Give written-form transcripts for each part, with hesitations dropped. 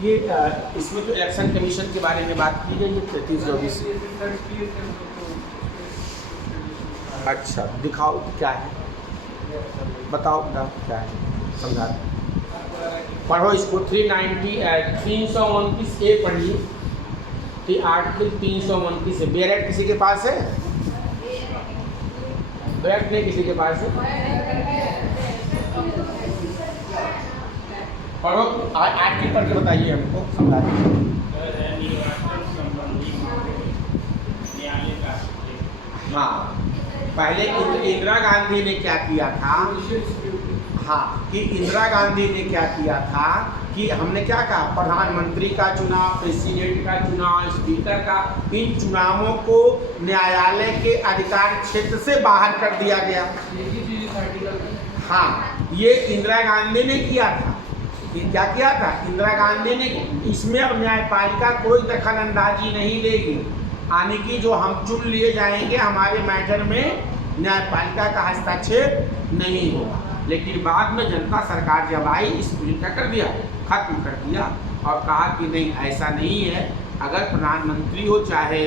ये इसमें तो इलेक्शन कमीशन के बारे में बात की गई है 33-24। अच्छा दिखाओ क्या है, बताओ क्या है, समझा पढ़ो इसको। 329 ए पढ़िए, आर्टिकल 329 है। बेरेट किसी के पास है? बेरेट नहीं किसी के पास है? पढ़ो, आर्टिकल पढ़ के बताइए हमको, समझा हाँ। पहले इंदिरा गांधी ने क्या किया था, हाँ, कि इंदिरा गांधी ने क्या किया था कि हमने क्या कहा, प्रधानमंत्री का चुनाव, प्रेसिडेंट का चुनाव, स्पीकर का, इन चुनावों को न्यायालय के अधिकार क्षेत्र से बाहर कर दिया गया। हाँ, ये इंदिरा गांधी ने किया था। क्या किया था इंदिरा गांधी ने? इसमें अब न्यायपालिका कोई दखल अंदाजी नहीं लेगी, यानी कि जो हम चुन लिए जाएंगे हमारे मैटर में न्यायपालिका का हस्तक्षेप नहीं होगा। लेकिन बाद में जनता सरकार जब आई, इस क्या कर दिया, खत्म कर दिया और कहा कि नहीं, ऐसा नहीं है। अगर प्रधानमंत्री हो चाहे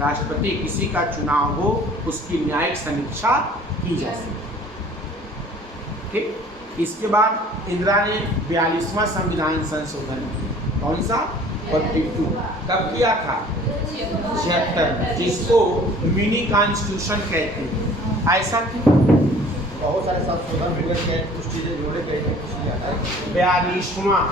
राष्ट्रपति, किसी का चुनाव हो, उसकी न्यायिक समीक्षा की जा सकती। ठीक, इसके बाद इंदिरा ने 42वां संविधान संशोधन किया। कौन सा? 42। कब किया था? 76 में, जिसको मिनी कॉन्स्टिट्यूशन कहते हैं। ऐसा क्यों? बहुत सारे संशोधन हुए थे, कुछ चीजें जोड़े गए थे, कुछ नहीं आता है। 42वां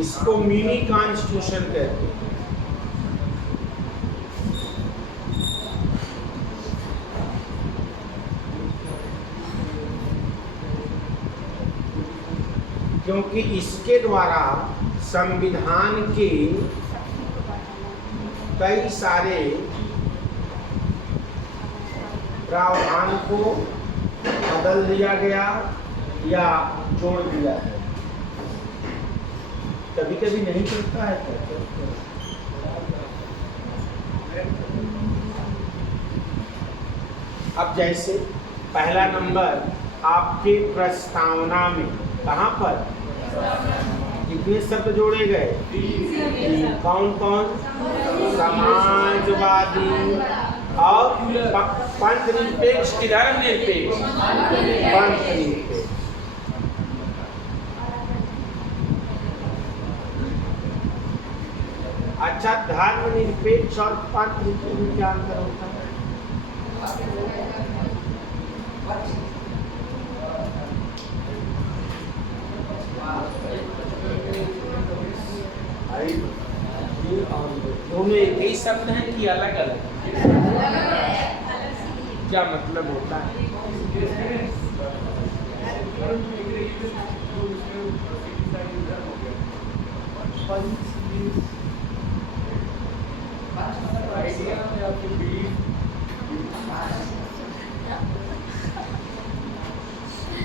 इसको मिनी कॉन्स्टिट्यूशन कहते हैं। क्योंकि इसके द्वारा संविधान के कई सारे प्रावधान को बदल दिया गया या जोड़ दिया गया। कभी कभी नहीं चलता है क्या? अब जैसे पहला नंबर आपके प्रस्तावना में कहाँ पर कितने शब्द जोड़े गए? कौन कौन? समाजवादी और पंथ निरपेक्ष की धर्म निरपेक्ष, पंथ निरपेक्ष। अच्छा, धर्म निरपेक्ष और पंथ निरपेक्ष में क्या अंतर होता है? दोनों एक ही शब्द हैं कि अलग अलग? क्या मतलब होता है?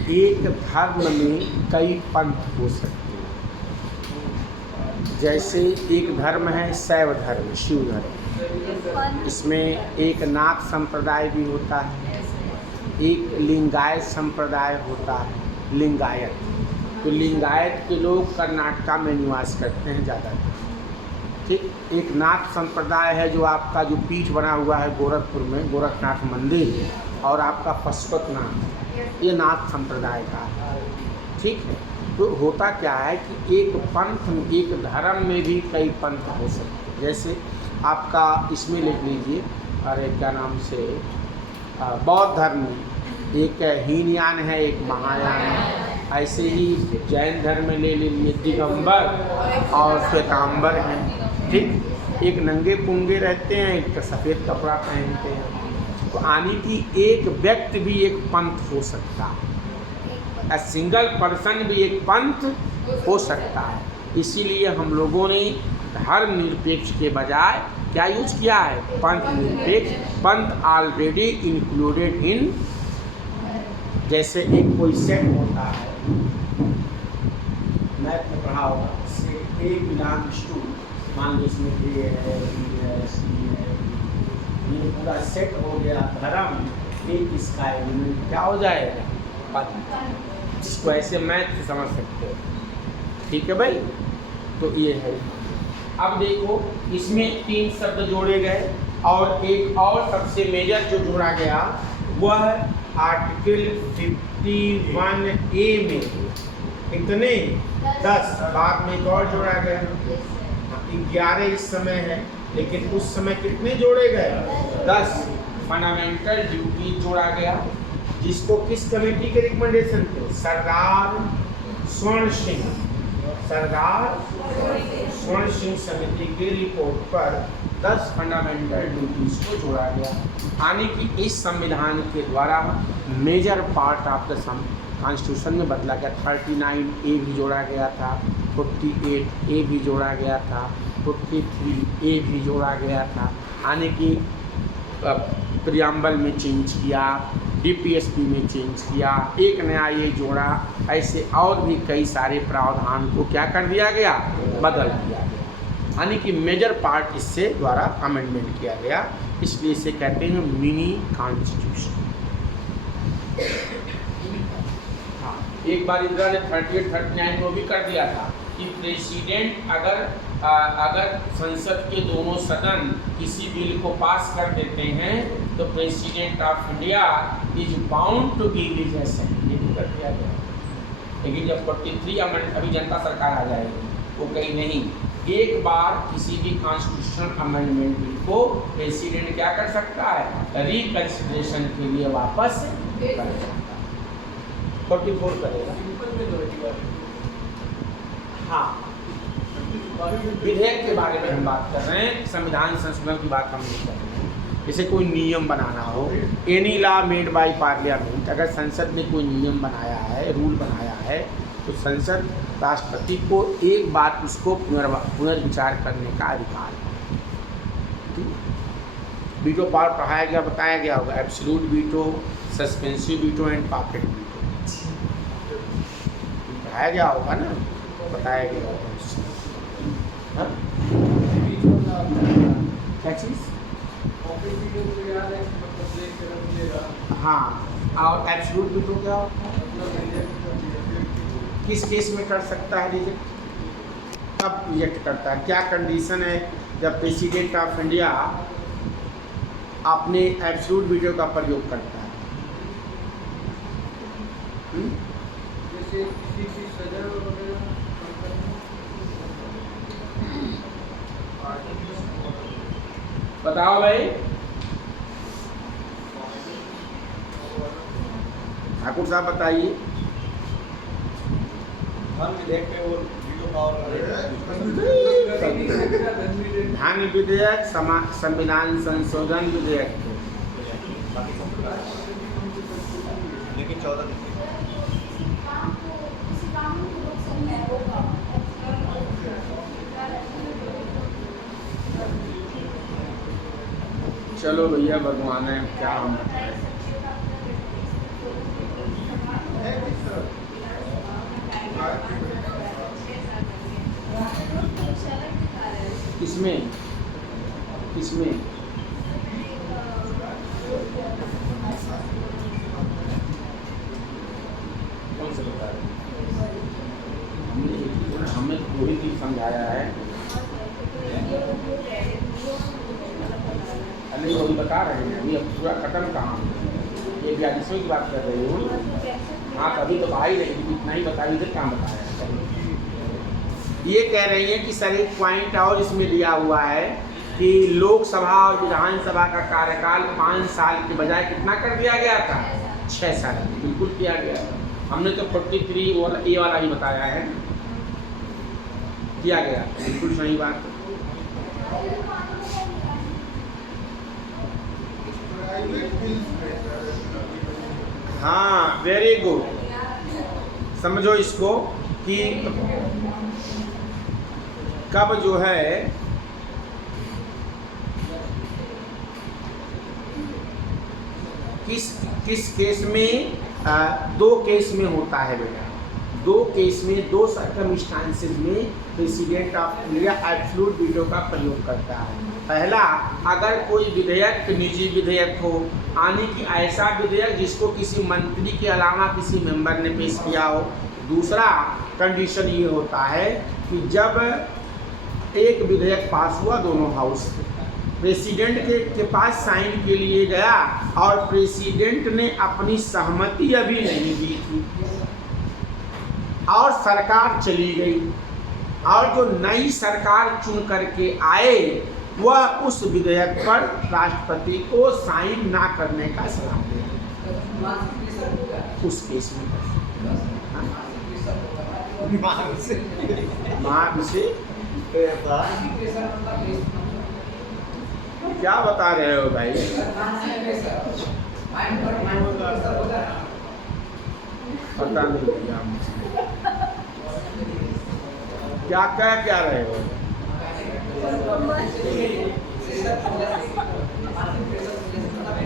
एक धर्म में कई पंथ हो सकते हैं। जैसे एक धर्म है शैव धर्म, शिव धर्म, इसमें एक नाथ संप्रदाय भी होता है, एक लिंगायत संप्रदाय होता है, लिंगायत। तो लिंगायत के लोग कर्नाटका में निवास करते हैं ज़्यादातर। ठीक, एक नाथ संप्रदाय है जो आपका जो पीठ बना हुआ है गोरखपुर में, गोरखनाथ मंदिर, और आपका पशुपतनाथ, ये नाथ संप्रदाय का है। ठीक है, तो होता क्या है कि एक पंथ, एक धर्म में भी कई पंथ हो सकते हैं। जैसे आपका इसमें लिख लीजिए, अरे क्या नाम से, बौद्ध धर्म में एक हीनयान है, एक महायान है। ऐसे ही जैन धर्म में ले लीजिए, दिगंबर और श्वेतांबर हैं। ठीक, एक नंगे पुंगे रहते हैं, एक सफ़ेद कपड़ा पहनते हैं। तो आने की एक व्यक्ति भी एक पंथ हो सकता है, अ सिंगल पर्सन भी एक पंथ हो सकता है। इसीलिए हम लोगों ने धर्म निरपेक्ष के बजाय क्या यूज किया है? पंथ निरपेक्ष। पंथ ऑलरेडी इंक्लूडेड इन, जैसे एक कोई सेट होता है, मैथ में पढ़ा होगा, से ए बिलोंग्स टू, मान लो इसमें ए है, बी है, सी है, पूरा सेट हो गया धर्म, एक इसका एलिमेंट क्या हो जाएगा, पद, जिसको ऐसे मैथ से समझ सकते हो। ठीक है भाई, तो ये है। अब देखो इसमें 3 शब्द जोड़े गए और एक और सबसे मेजर जो जोड़ा गया वह आर्टिकल 51A में कितने 10, बाद में एक और जोड़ा गया 11 इस समय है, लेकिन उस समय कितने जोड़े गए 10 फंडामेंटल ड्यूटी जोड़ा गया, जिसको किस कमेटी के रिकमेंडेशन थे, सरदार स्वर्ण सिंह समिति की रिपोर्ट पर 10 फंडामेंटल ड्यूटीज को जोड़ा गया। यानी कि इस संविधान के द्वारा major part of the constitution में बदला गया। 39A भी जोड़ा गया था, 48A भी जोड़ा गया था, 43A भी जोड़ा गया था, यानी कि प्रियम्बल में चेंज किया, DPSP में चेंज किया, एक नया ये जोड़ा, ऐसे और भी कई सारे प्रावधान को क्या कर दिया गया, बदल दिया गया। यानी कि मेजर पार्ट इससे द्वारा अमेंडमेंट किया गया, इसलिए इसे कहते हैं मिनी कॉन्स्टिट्यूशन। हाँ, एक बार इंदिरा ने 38, 39 को भी कर दिया था कि प्रेसिडेंट अगर संसद के दोनों सदन किसी बिल को पास कर देते हैं तो president of India is bound to give his assent, ये भी कर दिया गया। लेकिन जब 43 अमेंड अभी जनता सरकार आ जाएगी, वो कहीं नहीं, एक बार किसी भी कॉन्स्टिट्यूशनल अमेंडमेंट बिल को प्रेसिडेंट क्या कर सकता है, रिकंसिडरेशन के लिए वापस कर सकता है। 44 करेगा। हाँ, विधेयक के बारे में हम बात कर रहे हैं, संविधान संशोधन की बात हम नहीं कर रहे हैं। जैसे कोई नियम बनाना हो, any law made by parliament, अगर संसद ने कोई नियम बनाया है, रूल बनाया है, तो संसद राष्ट्रपति को एक बात उसको पुनर्विचार करने का अधिकार है। वीटो पावर पढ़ाया गया, बताया गया होगा, absolute veto, suspensive veto and pocket veto पढ़ाया गया होगा ना, बताया गया होगा। क्या चीज़? हाँ, और एब्सोल्यूट वीटो क्या होता है? किस केस में कर सकता है रिजेक्ट, कब रिजेक्ट करता है, क्या कंडीशन है जब प्रेसिडेंट ऑफ इंडिया अपने एब्सोल्यूट वीटो का प्रयोग करता है? जैसे किसी की सजा वगैरह, बताओ भाई। ठाकुर साहब बताइए। धन विधेयक पे वो वीटो पावर, धन विधेयक, संविधान संशोधन विधेयक, लेकिन 14 चलो भैया, भगवान है, क्या हम बताएं। किसमें किसमें कौन से बता रहे? हमने वही चीज समझाया है, अभी वही बता रहे हैं, अभी अब पूरा खत्म कहाँ, ये 42 की बात कर रहे हो। हाँ, कभी तो भाई नहीं, इतना ही बताइए, इधर कहाँ बताया। ये कह रही है कि सर एक पॉइंट और इसमें दिया हुआ है कि लोकसभा और विधानसभा का कार्यकाल 5 साल के बजाय कितना कर दिया गया था, 6 साल। बिल्कुल किया गया, हमने तो 43 वाला ए वाला ही बताया है, किया गया, बिल्कुल सही बात। हाँ, वेरी गुड। समझो इसको कि कब जो है किस केस में 2 केस में होता है बेटा, दो केस में, दो सर्कमस्टांसेस में president of India absolute veto का प्रयोग करता है। पहला, अगर कोई विधेयक निजी विधेयक हो, यानी कि ऐसा विधेयक जिसको किसी मंत्री के अलावा किसी मेंबर ने पेश किया हो। दूसरा कंडीशन ये होता है कि जब एक विधेयक पास हुआ दोनों हाउस प्रेसिडेंट के पास साइन के लिए गया और प्रेसिडेंट ने अपनी सहमति अभी नहीं दी थी और सरकार चली गई, और जो नई सरकार चुन करके आए वह उस विधेयक पर राष्ट्रपति को साइन ना करने का सलाह दे। उस केस में क्या बता रहे हो भाई? पता नहीं भैया क्या कह क्या रहे हो?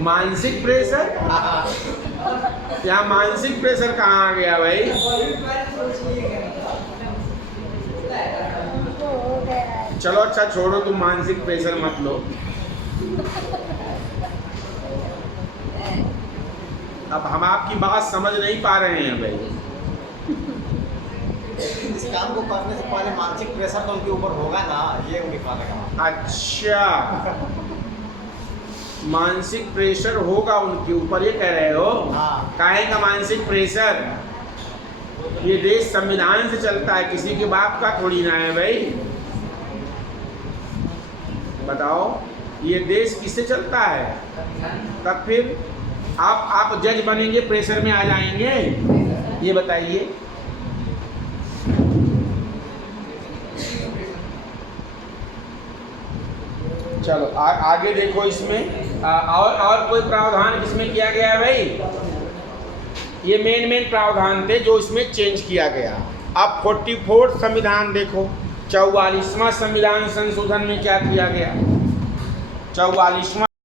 मानसिक प्रेशर? क्या मानसिक प्रेशर कहाँ आ गया भाई? चलो अच्छा छोड़ो, तुम मानसिक प्रेशर मत लो। अब हम आपकी बात समझ नहीं पा रहे हैं भाई। इस काम को करने से पहले मानसिक प्रेशर तो उनके ऊपर होगा ना, ये उनके कहने का। अच्छा, मानसिक प्रेशर होगा उनके ऊपर, ये कह रहे हो? हाँ। काहे का मानसिक प्रेशर? ये देश संविधान से चलता है, किसी के बाप का थोड़ी ना है भाई। बताओ, ये देश किससे चलता है? तब फिर आप जज बनेंगे, प्रेशर में आ जाएंगे? ये बताइए। चलो आगे देखो इसमें और कोई प्रावधान किसमें किया गया है भाई? ये मेन प्रावधान थे जो इसमें चेंज किया गया। अब 44 संविधान देखो, 44वां संविधान संशोधन में क्या किया गया? 44वां